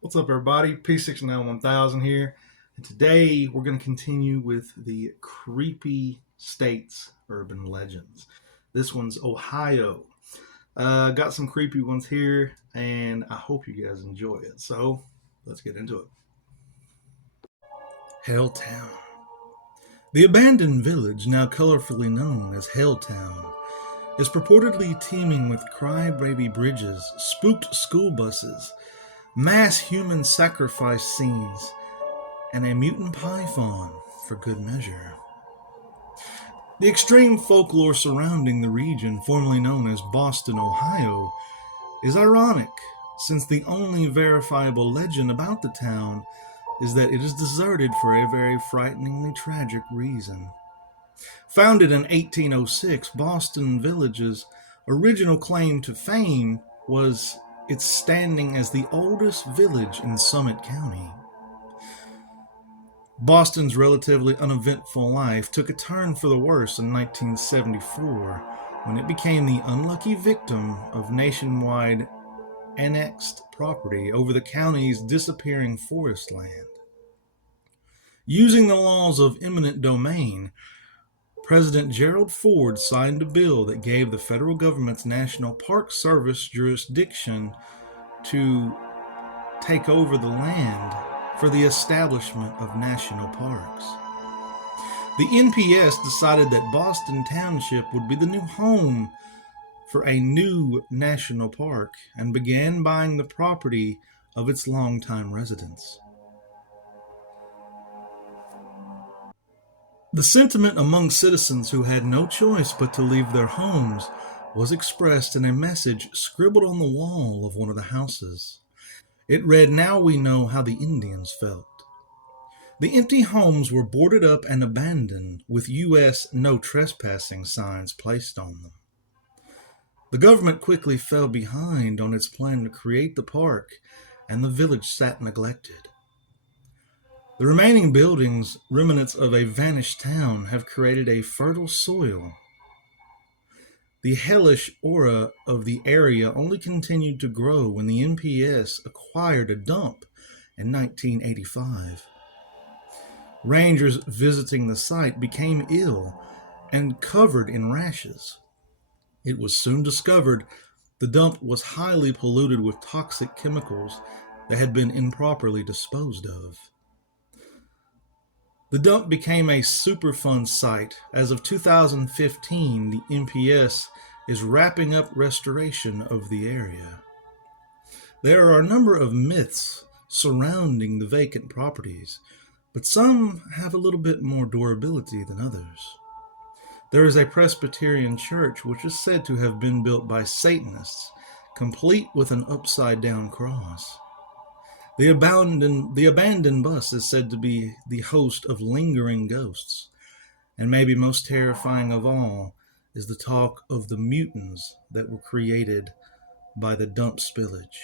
What's up, everybody? P691000 here, and today we're going to continue with the creepy states urban legends. This one's Ohio. Got some creepy ones here, and I hope you guys enjoy it. So let's get into it. Helltown. The abandoned village, now colorfully known as Helltown, is purportedly teeming with crybaby bridges, spooked school buses, mass human sacrifice scenes, and a mutant python for good measure. The extreme folklore surrounding the region formerly known as Boston, Ohio, is ironic, since the only verifiable legend about the town is that it is deserted for a very frighteningly tragic reason. Founded in 1806, Boston Village's original claim to fame was its standing as the oldest village in Summit County. Boston's relatively uneventful life took a turn for the worse in 1974 when it became the unlucky victim of nationwide annexed property over the county's disappearing forest land. Using the laws of eminent domain, President Gerald Ford signed a bill that gave the federal government's National Park Service jurisdiction to take over the land for the establishment of national parks. The NPS decided that Boston Township would be the new home for a new national park and began buying the property of its longtime residents. The sentiment among citizens who had no choice but to leave their homes was expressed in a message scribbled on the wall of one of the houses. It read, "Now we know how the Indians felt." The empty homes were boarded up and abandoned, with U.S. no trespassing signs placed on them. The government quickly fell behind on its plan to create the park, and the village sat neglected. The remaining buildings, remnants of a vanished town, have created a fertile soil. The hellish aura of the area only continued to grow when the NPS acquired a dump in 1985. Rangers visiting the site became ill and covered in rashes. It was soon discovered the dump was highly polluted with toxic chemicals that had been improperly disposed of. The dump became a Superfund site. As of 2015, the NPS is wrapping up restoration of the area. There are a number of myths surrounding the vacant properties, but some have a little bit more durability than others. There is a Presbyterian church which is said to have been built by Satanists, complete with an upside-down cross. The abandoned bus is said to be the host of lingering ghosts, and maybe most terrifying of all is the talk of the mutants that were created by the dump spillage,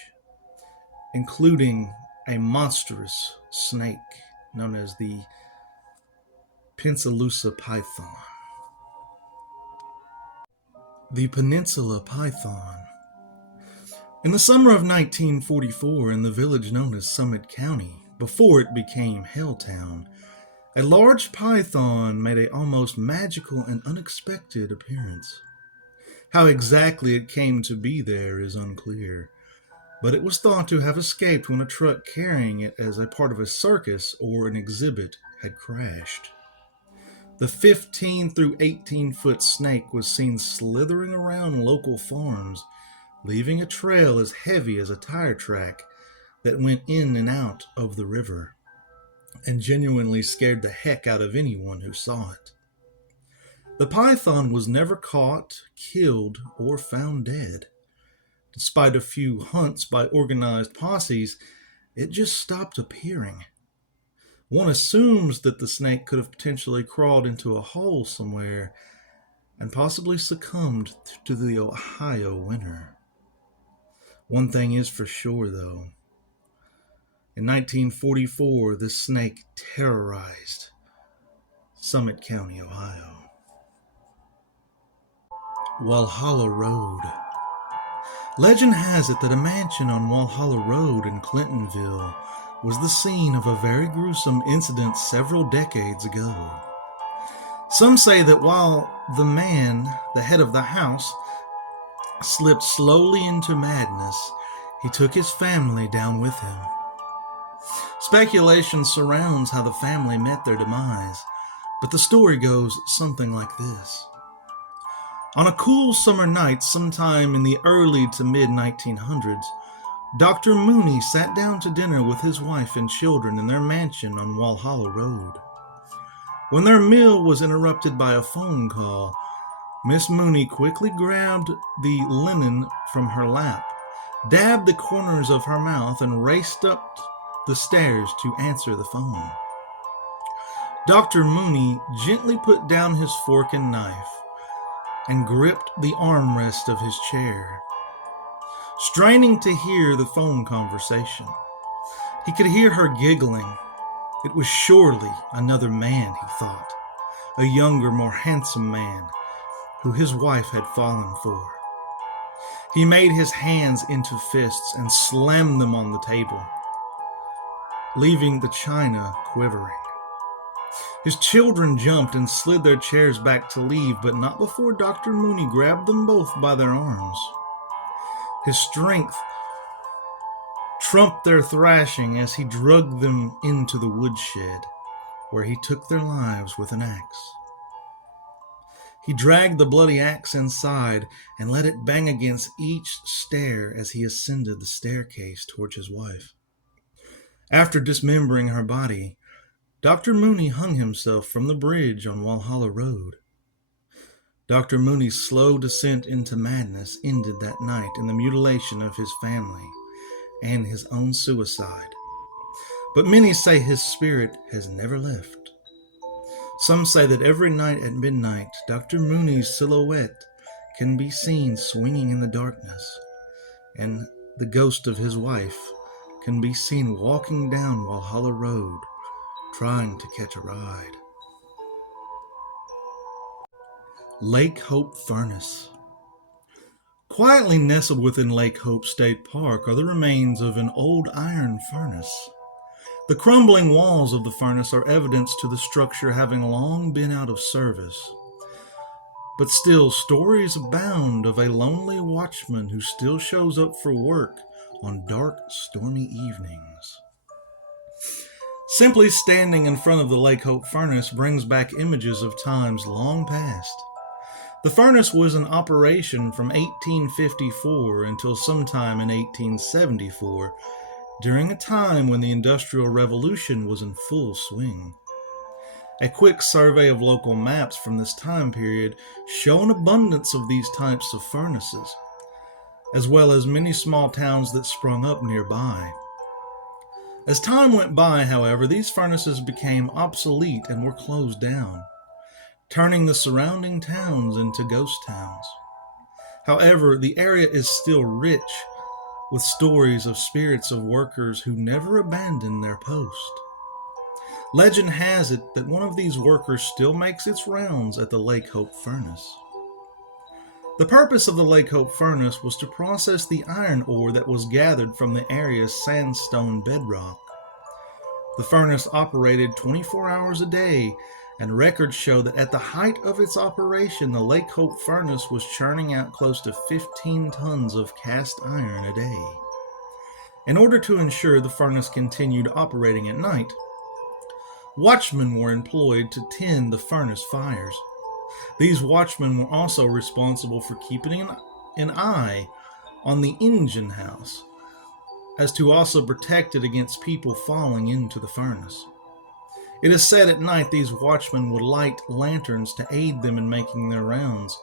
including a monstrous snake known as the Pensalusa python. The Peninsula Python. In the summer of 1944, in the village known as Summit County, before it became Helltown, a large python made an almost magical and unexpected appearance. How exactly it came to be there is unclear, but it was thought to have escaped when a truck carrying it as a part of a circus or an exhibit had crashed. The 15 through 18-foot snake was seen slithering around local farms, leaving a trail as heavy as a tire track that went in and out of the river, and genuinely scared the heck out of anyone who saw it. The python was never caught, killed, or found dead. Despite a few hunts by organized posses, it just stopped appearing. One assumes that the snake could have potentially crawled into a hole somewhere and possibly succumbed to the Ohio winter. One thing is for sure, though. In 1944, this snake terrorized Summit County, Ohio. Walhalla Road. Legend has it that a mansion on Walhalla Road in Clintonville was the scene of a very gruesome incident several decades ago. Some say that while the man, the head of the house, slipped slowly into madness, he took his family down with him. Speculation surrounds how the family met their demise, but the story goes something like this. On a cool summer night sometime in the early to mid-1900s, Dr. Mooney sat down to dinner with his wife and children in their mansion on Walhalla Road. When their meal was interrupted by a phone call, Miss Mooney quickly grabbed the linen from her lap, dabbed the corners of her mouth, and raced up the stairs to answer the phone. Dr. Mooney gently put down his fork and knife and gripped the armrest of his chair, straining to hear the phone conversation. He could hear her giggling. It was surely another man, he thought, a younger, more handsome man who his wife had fallen for. He made his hands into fists and slammed them on the table, leaving the china quivering. His children jumped and slid their chairs back to leave, but not before Dr. Mooney grabbed them both by their arms. His strength trumped their thrashing as he dragged them into the woodshed, where he took their lives with an axe. He dragged the bloody axe inside and let it bang against each stair as he ascended the staircase towards his wife. After dismembering her body, Dr. Mooney hung himself from the bridge on Walhalla Road. Dr. Mooney's slow descent into madness ended that night in the mutilation of his family and his own suicide. But many say his spirit has never left. Some say that every night at midnight, Dr. Mooney's silhouette can be seen swinging in the darkness, and the ghost of his wife can be seen walking down Walhalla Road, trying to catch a ride. Lake Hope Furnace. Quietly nestled within Lake Hope State Park are the remains of an old iron furnace. The crumbling walls of the furnace are evidence to the structure having long been out of service. But still, stories abound of a lonely watchman who still shows up for work on dark, stormy evenings. Simply standing in front of the Lake Hope Furnace brings back images of times long past. The furnace was in operation from 1854 until sometime in 1874, during a time when the Industrial Revolution was in full swing. A quick survey of local maps from this time period show an abundance of these types of furnaces, as well as many small towns that sprung up nearby. As time went by, however, these furnaces became obsolete and were closed down, turning the surrounding towns into ghost towns. However, the area is still rich with stories of spirits of workers who never abandoned their post. Legend has it that one of these workers still makes its rounds at the Lake Hope Furnace. The purpose of the Lake Hope Furnace was to process the iron ore that was gathered from the area's sandstone bedrock. The furnace operated 24 hours a day, and records show that at the height of its operation, the Lake Hope Furnace was churning out close to 15 tons of cast iron a day. In order to ensure the furnace continued operating at night, watchmen were employed to tend the furnace fires. These watchmen were also responsible for keeping an eye on the engine house, as to also protect it against people falling into the furnace. It is said at night these watchmen would light lanterns to aid them in making their rounds,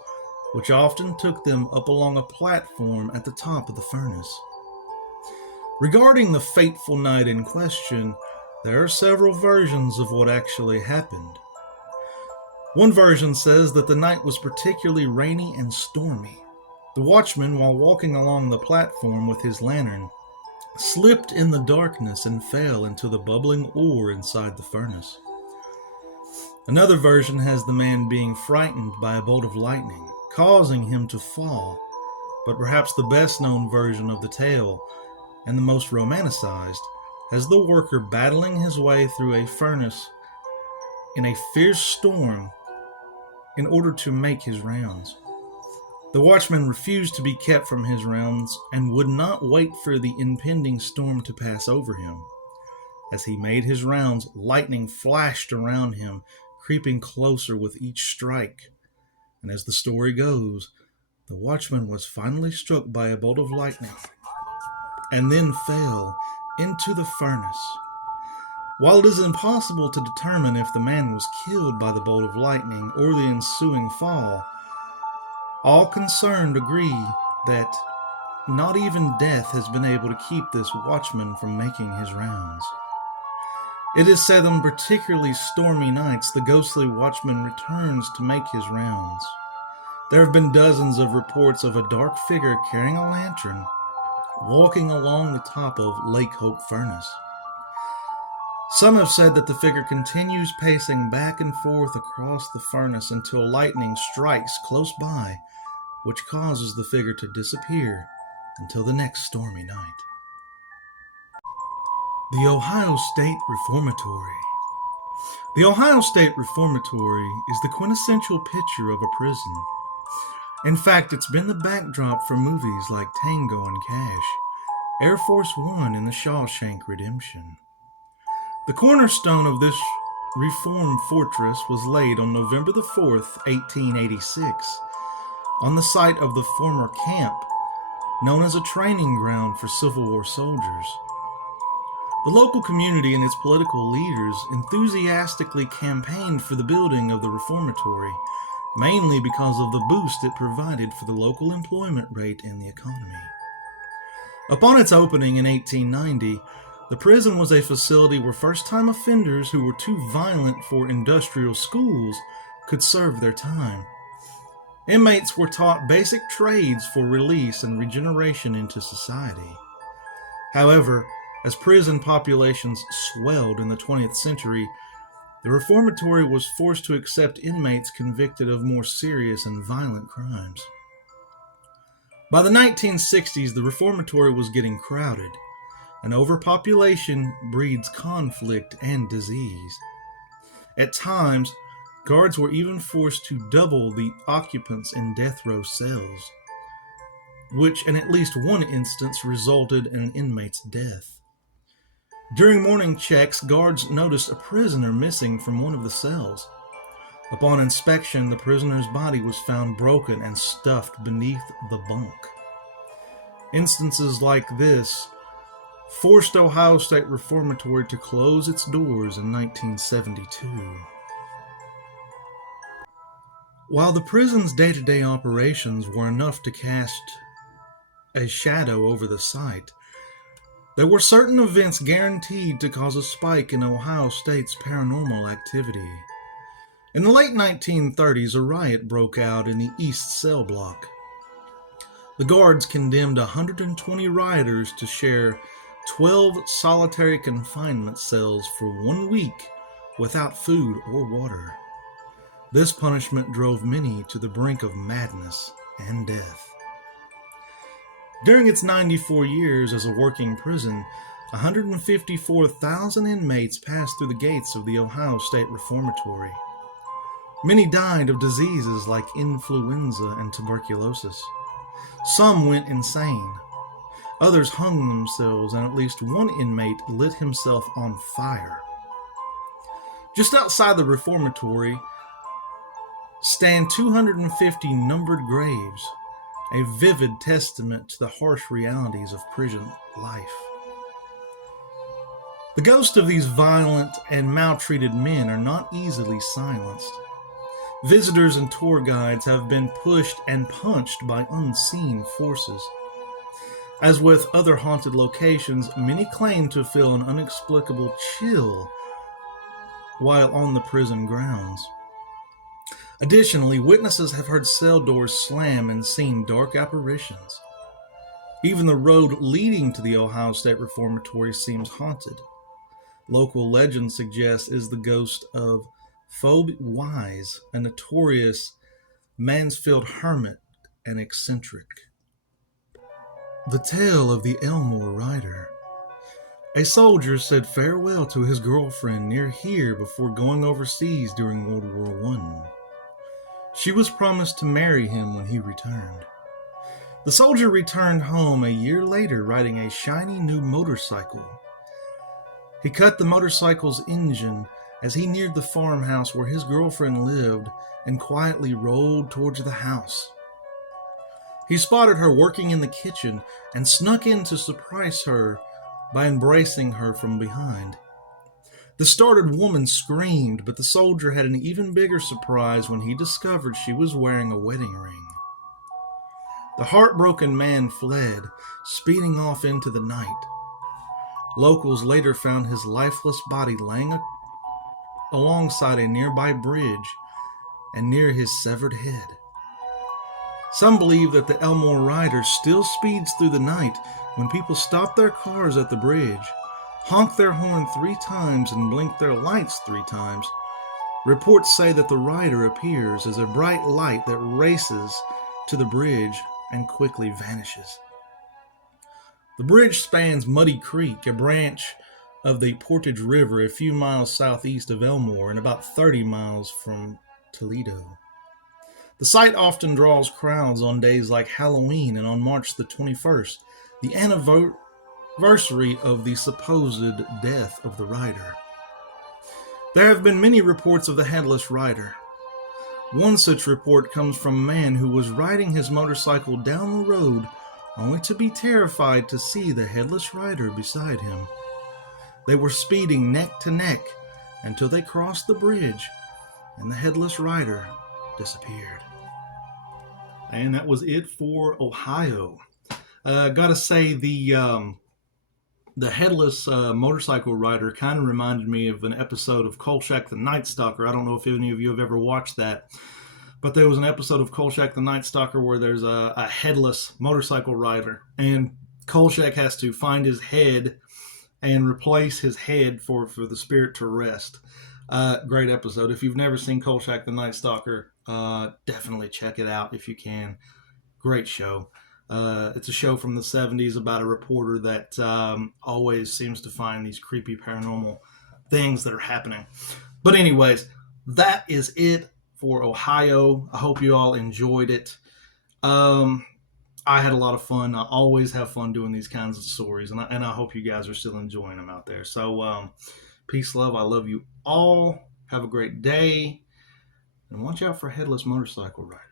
which often took them up along a platform at the top of the furnace. Regarding the fateful night in question, there are several versions of what actually happened. One version says that the night was particularly rainy and stormy. The watchman, while walking along the platform with his lantern, slipped in the darkness and fell into the bubbling ore inside the furnace. Another version has the man being frightened by a bolt of lightning, causing him to fall, but perhaps the best known version of the tale, and the most romanticized, has the worker battling his way through a furnace in a fierce storm in order to make his rounds. The watchman refused to be kept from his rounds and would not wait for the impending storm to pass over him. As he made his rounds, lightning flashed around him, creeping closer with each strike. And as the story goes, the watchman was finally struck by a bolt of lightning and then fell into the furnace. While it is impossible to determine if the man was killed by the bolt of lightning or the ensuing fall, all concerned agree that not even death has been able to keep this watchman from making his rounds. It is said on particularly stormy nights the ghostly watchman returns to make his rounds. There have been dozens of reports of a dark figure carrying a lantern walking along the top of Lake Hope Furnace. Some have said that the figure continues pacing back and forth across the furnace until lightning strikes close by, which causes the figure to disappear until the next stormy night. The Ohio State Reformatory. The Ohio State Reformatory is the quintessential picture of a prison. In fact, it's been the backdrop for movies like Tango and Cash, Air Force One, and The Shawshank Redemption. The cornerstone of this reformed fortress was laid on November the 4th, 1886, on the site of the former camp, known as a training ground for Civil War soldiers. The local community and its political leaders enthusiastically campaigned for the building of the reformatory, mainly because of the boost it provided for the local employment rate and the economy. Upon its opening in 1890, the prison was a facility where first-time offenders who were too violent for industrial schools could serve their time. Inmates were taught basic trades for release and regeneration into society. However, as prison populations swelled in the 20th century, the reformatory was forced to accept inmates convicted of more serious and violent crimes. By the 1960s, the reformatory was getting crowded, and overpopulation breeds conflict and disease. At times, guards were even forced to double the occupants in death row cells, which in at least one instance resulted in an inmate's death. During morning checks, guards noticed a prisoner missing from one of the cells. Upon inspection, the prisoner's body was found broken and stuffed beneath the bunk. Instances like this forced Ohio State Reformatory to close its doors in 1972. While the prison's day-to-day operations were enough to cast a shadow over the site, there were certain events guaranteed to cause a spike in Ohio State's paranormal activity. In the late 1930s, a riot broke out in the East Cell Block. The guards condemned 120 rioters to share 12 solitary confinement cells for 1 week without food or water. This punishment drove many to the brink of madness and death. During its 94 years as a working prison, 154,000 inmates passed through the gates of the Ohio State Reformatory. Many died of diseases like influenza and tuberculosis. Some went insane. Others hung themselves, and at least one inmate lit himself on fire. Just outside the reformatory stand 250 numbered graves, a vivid testament to the harsh realities of prison life. The ghosts of these violent and maltreated men are not easily silenced. Visitors and tour guides have been pushed and punched by unseen forces. As with other haunted locations, many claim to feel an inexplicable chill while on the prison grounds. Additionally, witnesses have heard cell doors slam and seen dark apparitions. Even the road leading to the Ohio State Reformatory seems haunted. Local legend suggests it is the ghost of Phoebe Wise, a notorious Mansfield hermit and eccentric. The Tale of the Elmore Rider. A soldier said farewell to his girlfriend near here before going overseas during World War I. She was promised to marry him when he returned. The soldier returned home a year later riding a shiny new motorcycle. He cut the motorcycle's engine as he neared the farmhouse where his girlfriend lived and quietly rolled towards the house. He spotted her working in the kitchen and snuck in to surprise her by embracing her from behind. The startled woman screamed, but the soldier had an even bigger surprise when he discovered she was wearing a wedding ring. The heartbroken man fled, speeding off into the night. Locals later found his lifeless body laying alongside a nearby bridge and near his severed head. Some believe that the Elmore Rider still speeds through the night when people stop their cars at the bridge, honk their horn 3 times, and blink their lights 3 times. Reports say that the rider appears as a bright light that races to the bridge and quickly vanishes. The bridge spans Muddy Creek, a branch of the Portage River a few miles southeast of Elmore and about 30 miles from Toledo. The site often draws crowds on days like Halloween and on March the 21st, the anniversary of the supposed death of the rider. There have been many reports of the headless rider. One such report comes from a man who was riding his motorcycle down the road only to be terrified to see the headless rider beside him. They were speeding neck to neck until they crossed the bridge and the headless rider disappeared. And that was it for Ohio. Gotta say, the headless motorcycle rider kind of reminded me of an episode of Kolchak the Night Stalker. I don't know if any of you have ever watched that, but there was an episode of Kolchak the Night Stalker where there's a headless motorcycle rider, and Kolchak has to find his head and replace his head for the spirit to rest. Great episode. If you've never seen Kolchak the Night Stalker, definitely check it out if you can. Great show. It's a show from the 70s about a reporter that always seems to find these creepy paranormal things that are happening. But anyways, that is it for Ohio. I hope you all enjoyed it. I had a lot of fun. I always have fun doing these kinds of stories, and I hope you guys are still enjoying them out there. So, peace, love. I love you all. Have a great day, and watch out for headless motorcycle riders.